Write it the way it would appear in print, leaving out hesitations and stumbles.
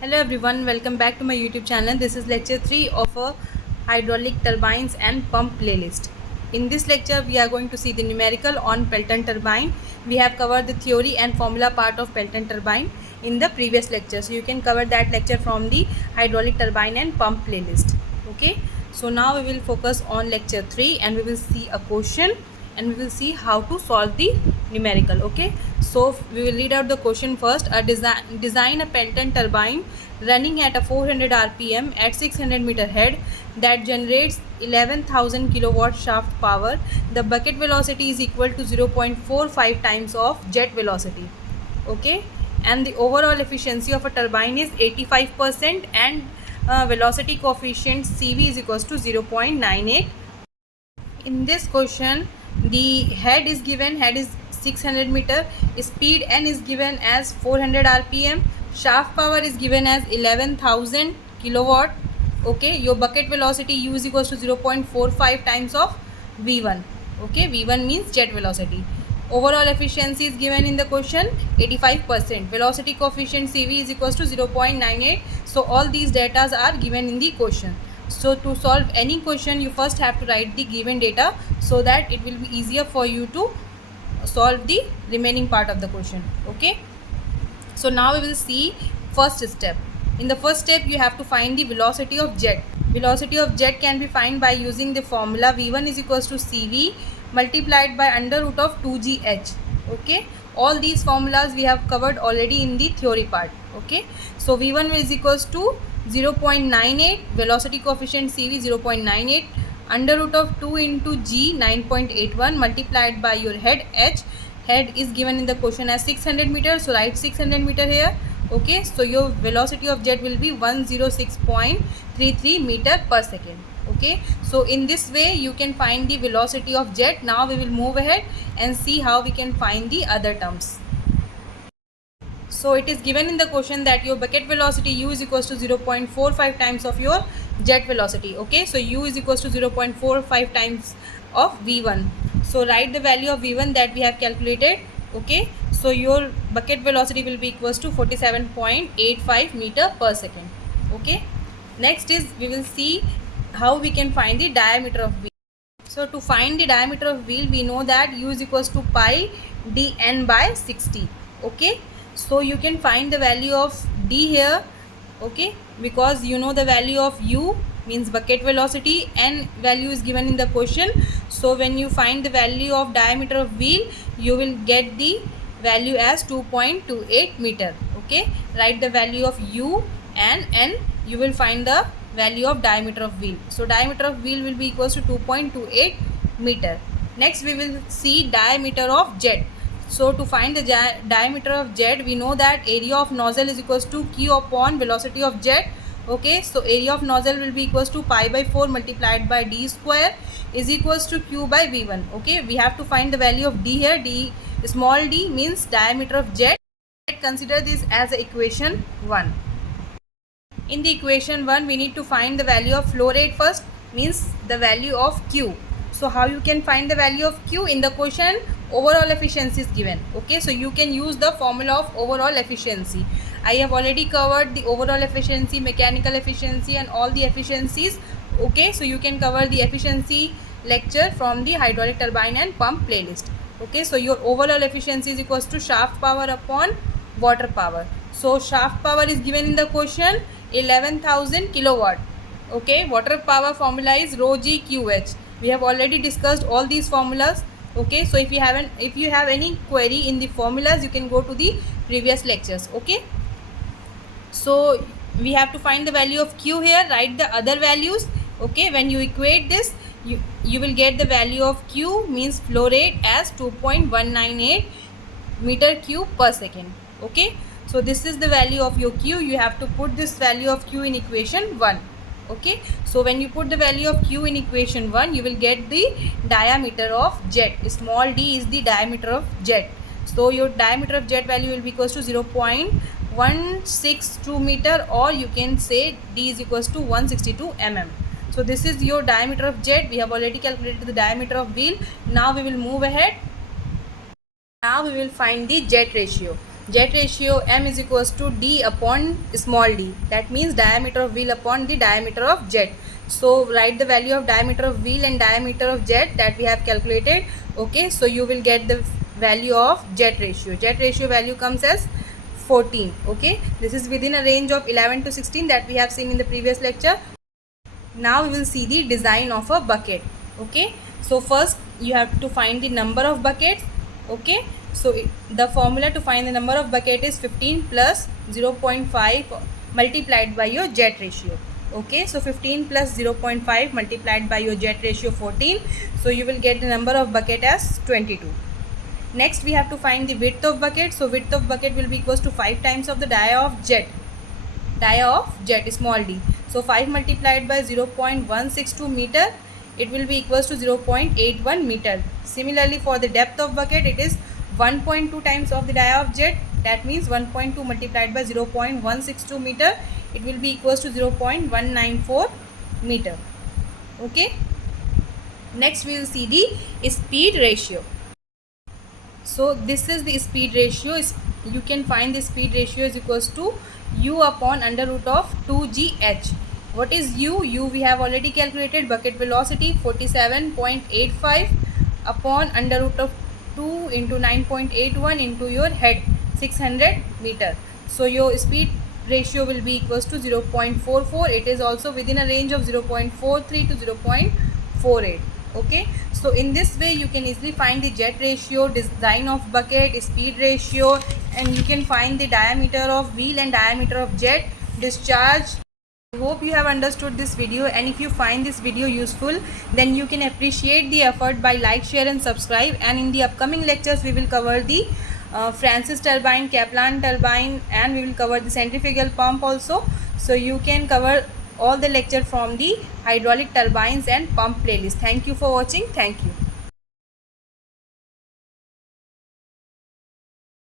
Hello everyone, welcome back to my YouTube channel. This is lecture 3 of a hydraulic turbines and pump playlist. In this lecture, we are going to see the numerical on Pelton turbine. We have covered the theory and formula part of Pelton turbine in the previous lecture. So you can cover that lecture from the hydraulic turbine and pump playlist. Okay. So now we will focus on lecture 3 and we will see a question and we will see how to solve the numerical. Okay, so we will read out the question first. Design a Pelton turbine running at a 400 rpm at 600 meter head that generates 11,000 kilowatt shaft power. The bucket velocity is equal to 0.45 times of jet velocity. Okay, and the overall efficiency of a turbine is 85% and velocity coefficient CV is equals to 0.98. In this question, the head is given, head is 600 meter, speed n is given as 400 rpm, shaft power is given as 11,000 kilowatt. Okay, your bucket velocity u is equals to 0.45 times of v1. Okay, v1 means jet velocity. Overall efficiency is given in the question 85%. Velocity coefficient cv is equals to 0.98. So all these data are given in the question. So to solve any question, you first have to write the given data so that it will be easier for you to solve the remaining part of the question. Okay, so now we will see first step. In the first step, you have to find the velocity of jet. Velocity of jet can be found by using the formula v1 is equals to cv multiplied by under root of 2gh. Okay, all these formulas we have covered already in the theory part. Okay, so v1 is equals to 0.98, velocity coefficient cv 0.98, under root of 2 into g 9.81 multiplied by your head h. Head is given in the question as 600 meters, so write 600 meter here. Okay, so your velocity of jet will be 106.33 meter per second. Okay, so in this way you can find the velocity of jet. Now we will move ahead and see how we can find the other terms. So it is given in the question that your bucket velocity u is equals to 0.45 times of your jet velocity. Okay, so u is equals to 0.45 times of v1. So write the value of v1 that we have calculated. Okay, so your bucket velocity will be equals to 47.85 meter per second. Okay, next is we will see how we can find the diameter of wheel. So to find the diameter of wheel, we know that u is equals to pi dn by 60. Okay, so you can find the value of d here. Okay, because you know the value of u means bucket velocity and value is given in the question. So when you find the value of diameter of wheel, you will get the value as 2.28 meter. Okay, write the value of u and n, you will find the value of diameter of wheel. So diameter of wheel will be equals to 2.28 meter. Next we will see diameter of jet. So to find the diameter of jet, we know that area of nozzle is equals to q upon velocity of jet. Okay, so area of nozzle will be equals to pi by 4 multiplied by d square is equals to q by v1. Okay, we have to find the value of d here. D, small d means diameter of jet. Consider this as equation 1. In the equation 1, we need to find the value of flow rate first, means the value of q. So how you can find the value of q? In the question, overall efficiency is given. Okay, so you can use the formula of overall efficiency. I have already covered the overall efficiency, mechanical efficiency and all the efficiencies. Okay, so you can cover the efficiency lecture from the hydraulic turbine and pump playlist. Okay, so your overall efficiency is equals to shaft power upon water power. So shaft power is given in the question 11,000 kilowatt. Okay, water power formula is rho g qh. We have already discussed all these formulas. Okay, so if you have any query in the formulas, you can go to the previous lectures. Okay, so we have to find the value of q here, write the other values. Okay, when you equate this, you will get the value of q means flow rate as 2.198 meter cube per second. Okay, so this is the value of your q. You have to put this value of q in equation 1. Okay, so when you put the value of q in equation 1, you will get the diameter of jet. Small d is the diameter of jet. So your diameter of jet value will be equals to 0.162 meter, or you can say d is equals to 162 mm. So this is your diameter of jet. We have already calculated the diameter of wheel. Now we will move ahead. Now we will find the jet ratio. jet ratio M is equals to D upon small d. That means diameter of wheel upon the diameter of jet. So write the value of diameter of wheel and diameter of jet that we have calculated. Okay, so you will get the value of jet ratio. Jet ratio value comes as 14. Okay, this is within a range of 11 to 16 that we have seen in the previous lecture. Now we will see the design of a bucket. Okay, so first you have to find the number of buckets. Okay, so the formula to find the number of bucket is 15 plus 0.5 multiplied by your jet ratio. Okay, so 15 plus 0.5 multiplied by your jet ratio 14, so you will get the number of bucket as 22. Next we have to find the width of bucket. So width of bucket will be equals to 5 times of the dia of jet. Dia of jet, small d. So 5 multiplied by 0.162 meter, it will be equals to 0.81 meter. Similarly for the depth of bucket, it is 1.2 times of the dia of jet. That means 1.2 multiplied by 0.162 meter, it will be equals to 0.194 meter. Okay. Next we will see the speed ratio. So this is the speed ratio. You can find the speed ratio is equals to u upon under root of 2gh. What is u? U we have already calculated. Bucket velocity 47.85 upon under root of 2 into 9.81 into your head 600 meter. So your speed ratio will be equals to 0.44. It is also within a range of 0.43 to 0.48. Okay, so in this way you can easily find the jet ratio, design of bucket, speed ratio, and you can find the diameter of wheel and diameter of jet, discharge. I hope you have understood this video, and if you find this video useful, then you can appreciate the effort by like, share and subscribe. And in the upcoming lectures we will cover the Francis turbine, Kaplan turbine, and we will cover the centrifugal pump also. So you can cover all the lecture from the hydraulic turbines and pump playlist. Thank you for watching. Thank you.